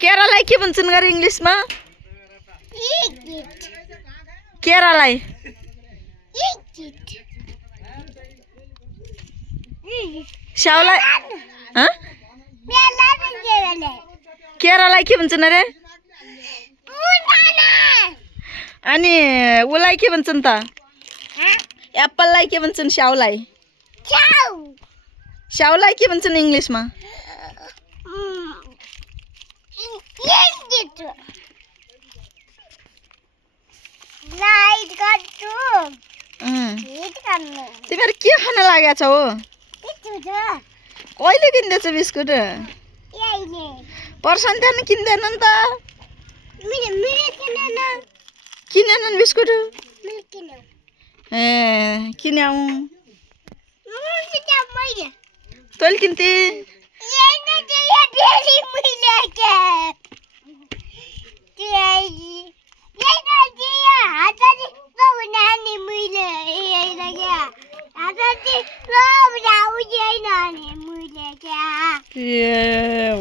केरालाई के भन्छन् गरे इंग्लिशमा केरालाई स्याउलाई केरालाई के भन्छन् अरे अनि उलाई के भन्छन् त एप्पललाई के भन्छन् स्याउलाई स्याउलाई के भन्छन् इंग्लिशमा तिमीहरू के खान लागेको छौ कहिले किन्दैछ बिस्कुट पर्सन त्यहाँ किन्दैन नि त किनेनन् बिस्कुट ए किन्याउ तैँले किन्थे Yeah.